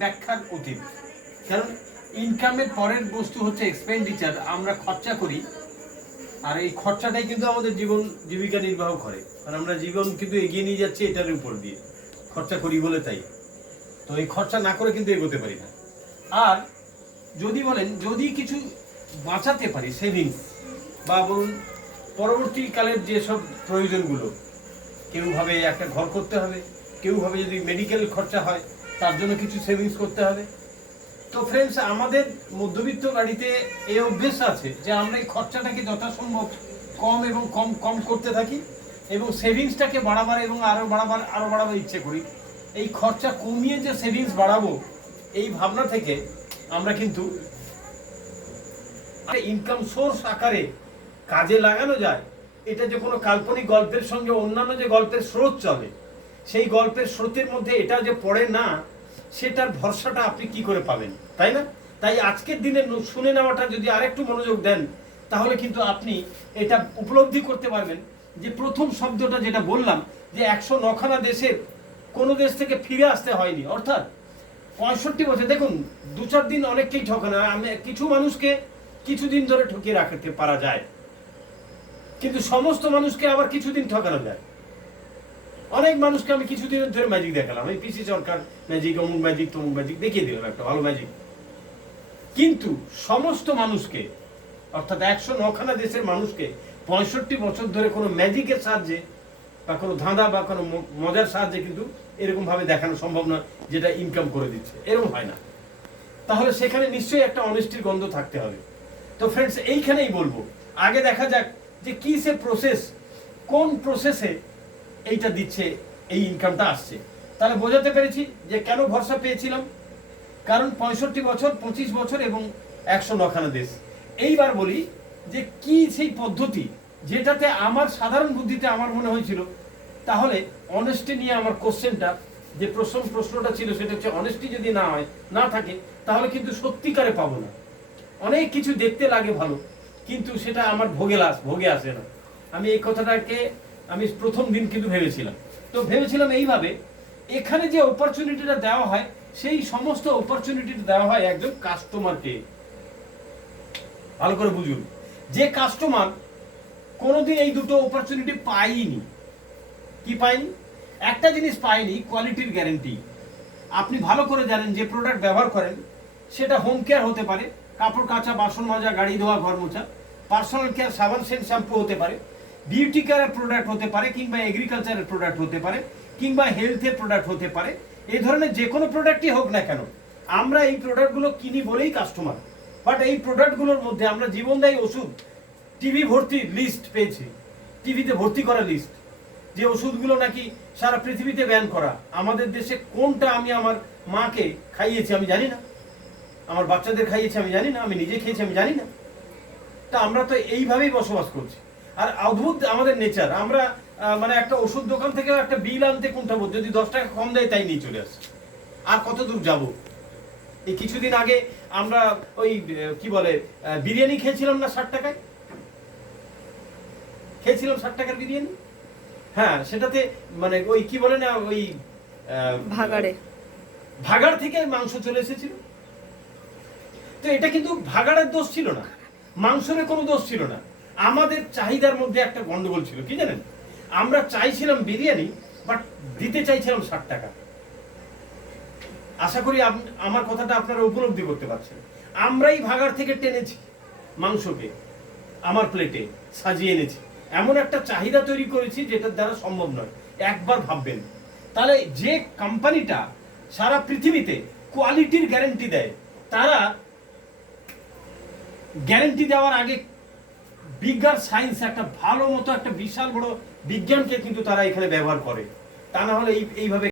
ব্যাখ্যার অতীত। কারণ ইনকামের পরের বস্তু হচ্ছে এক্সপেন্ডিচার। আমরা খরচা করি, আর এই খরচাটাই কিন্তু আমাদের জীবন জীবিকা নির্বাহ করে। আর আমরা জীবন কিন্তু এগিয়ে নিয়ে যাচ্ছি এটার উপর দিয়ে, খরচা করি বলে। তাই তো এই খরচা না করে কিন্তু এগোতে পারি না। আর যদি বলেন যদি কিছু বাঁচাতে পারি, সেভিংস বা বলুন পরবর্তীকালের যেসব প্রয়োজনগুলো, কেউ ভাবে একটা ঘর করতে হবে, কেউ ভাবে যদি মেডিকেল খরচা হয় তার জন্য কিছু সেভিংস করতে হবে। তো ফ্রেন্ডস, আমাদের মধ্যবিত্ত গাড়িতে এই অভ্যেস আছে যে আমরা এই খরচাটাকে যথাসম্ভব কম এবং কম কম করতে থাকি এবং সেভিংসটাকে বাড়াবার এবং আরও বাড়াবার ইচ্ছে করি। এই খরচা কমিয়ে যে সেভিংস বাড়াবো, এই ভাবনা থেকে আমরা কিন্তু ইনকাম সোর্স আকারে কাজে লাগানো যায়। এটা যে কোনো কাল্পনিক গল্পের সঙ্গে অন্যান্য যে গল্পের স্রোত চলে, সেই গল্পের স্রোতের মধ্যে এটা যে পড়ে না, সেটার ভরসাটা আপনি কি করে পাবেন, তাই না? তাই আজকের দিনে শুনে নেওয়াটা যদি আরেকটু মনোযোগ দেন, তাহলে কিন্তু আপনি এটা উপলব্ধি করতে পারবেন যে প্রথম শব্দটা যেটা বললাম যে 109খানা দেশের কোনো দেশ থেকে ফিরে আসতে হয়নি, অর্থাৎ 65 বছর। দেখুন, 2-4 দিন অনেককেই ঠকানো, আমি কিছু মানুষকে কিছুদিন ধরে ঠকিয়ে রাখতে পারা যায়, কিন্তু সমস্ত মানুষকে আবার কিছুদিন ঠকানো যায়। অনেক মানুষকে আমি কিছুদিনের ধরে ম্যাজিক দেখালাম, এই পিসি সরকার ম্যাজিক, অমুক ম্যাজিক, তমুক ম্যাজিক দেখিয়ে দিলাম, একটা ভালো ম্যাজিক। কিন্তু সমস্ত মানুষকে, অর্থাৎ 109খানা দেশের মানুষকে 65 বছর ধরে কোনো ম্যাজিকের সাহায্যে বা কোনো ধাঁধা বা কোনো মজার সাহায্যে কিন্তু এরকম ভাবে দেখানো সম্ভব না যেটা ইনকাম করে দিচ্ছে, এরকম হয় না। তাহলে সেখানে নিশ্চয়ই একটা অনেস্টির গন্ধ থাকতে হবে। তো ফ্রেন্ডস, এইখানেই বলবো, আগে দেখা যাক যে কি সে প্রসেস, কোন প্রসেসে এইটা দিচ্ছে, এই ইনকামটা আসছে। তাহলে বোঝাতে পেরেছি যে কেন ভরসা পেয়েছিলাম, কারণ 65 বছর, 25 বছর এবং 109খানা দেশ। এইবার বলি যে কি সেই পদ্ধতি যেটাতে আমার সাধারণ বুদ্ধিতে আমার মনে হয়েছিল, তাহলে অনেস্টি নিয়ে আমার কোশ্চেনটা যে প্রশ্নটা ছিল সেটা হচ্ছে অনেস্টি যদি না থাকে তাহলে কিন্তু সত্যিকারে পাবো না। অনেক কিছু দেখতে লাগে ভালো, কিন্তু সেটা আমার ভোগে আসে না। আমি এই কথাটাকে আমি প্রথম দিন কিন্তু ভেবেছিলাম এইভাবে, এখানে যে অপরচুনিটিটা দেওয়া হয় সেই সমস্ত অপরচুনিটিটা দেওয়া হয় একজন কাস্টমারকে। ভালো করে বুঝুন, যে কাস্টমার কোনোদিন এই দুটো অপরচুনিটি পায়নি। কি পায়নি? একটা জিনিস পায়নি, কোয়ালিটির গ্যারেন্টি। আপনি ভালো করে জানেন যে প্রোডাক্ট ব্যবহার করেন, সেটা হোম কেয়ার হতে পারে, কাপড় কাচা, বাসন মাজা, গাড়ি ধোয়া, ঘর মোছা, পার্সোনাল কেয়ার, সাবান, সেন্ট, শ্যাম্পু হতে পারে, বিউটি কেয়ারের প্রোডাক্ট হতে পারে, কিংবা এগ্রিকালচারের প্রোডাক্ট হতে পারে, কিংবা হেলথের প্রোডাক্ট হতে পারে। এই ধরনের যে কোনো প্রোডাক্টই হোক না কেন, আমরা এই প্রোডাক্টগুলো কিনি বলেই কাস্টমার। বাট এই প্রোডাক্টগুলোর মধ্যে আমরা জীবনদায়ী ওষুধ, টিভি ভর্তি লিস্ট পেয়েছি, টিভিতে ভর্তি করা লিস্ট, যে ওষুধগুলো নাকি সারা পৃথিবীতে ব্যান করা। আমাদের দেশে কোনটা আমি আমার মাকে খাইয়েছি আমি জানি না, আমার বাচ্চাদের খাইয়েছি আমি জানি না, আমি নিজে খেয়েছি আমি জানি না। তা আমরা তো এইভাবেই বসবাস করছি। আর অদ্ভুত আমাদের নেচার, আমরা মানে একটা ওষুধ দোকান থেকে একটা বিল আনতে কুণ্ঠাবো, যদি 10 টাকা কম দেয় তাই নিয়ে চলে আসছে। আর কত দূর যাব? এই কিছুদিন আগে আমরা ওই কি বলে বিরিয়ানি খেয়েছিলাম না 60 টাকায়, খেয়েছিলাম 60 টাকার বিরিয়ানি। হ্যাঁ, সেটাতে মানে ওই কি বলে না, ওই ভাগাড় থেকে মাংস চলে এসেছিল। তো এটা কিন্তু ভাগাড়ের দোষ ছিল না, মাংসের কোনো দোষ ছিল না, আমাদের চাহিদার মধ্যে একটা গন্ডগোল ছিল। কি জানেন, আমরা চাইছিলাম বিরিয়ানি, বাট দিতে চাইছিলাম 60 টাকা। আশা করি আমার কথাটা আপনারা উপলব্ধি করতে পারছেন। আমরাই ভাগাড় থেকে টেনেছি মাংসকে, আমার প্লেটে সাজিয়ে এনেছি, এমন একটা চাহিদা তৈরি করেছি যেটার দ্বারা সম্ভব নয়। একবার ভাববেন, তাহলে যে কোম্পানিটা সারা পৃথিবীতে কোয়ালিটির গ্যারান্টি দেয়, তারা গ্যারান্টি দেওয়ার আগে বিজ্ঞান সায়েন্স, একটা ভালো মতো একটা বিশাল বড় বিজ্ঞানকে কিন্তু তারা এখানে ব্যবহার করে। তা না হলে এইভাবে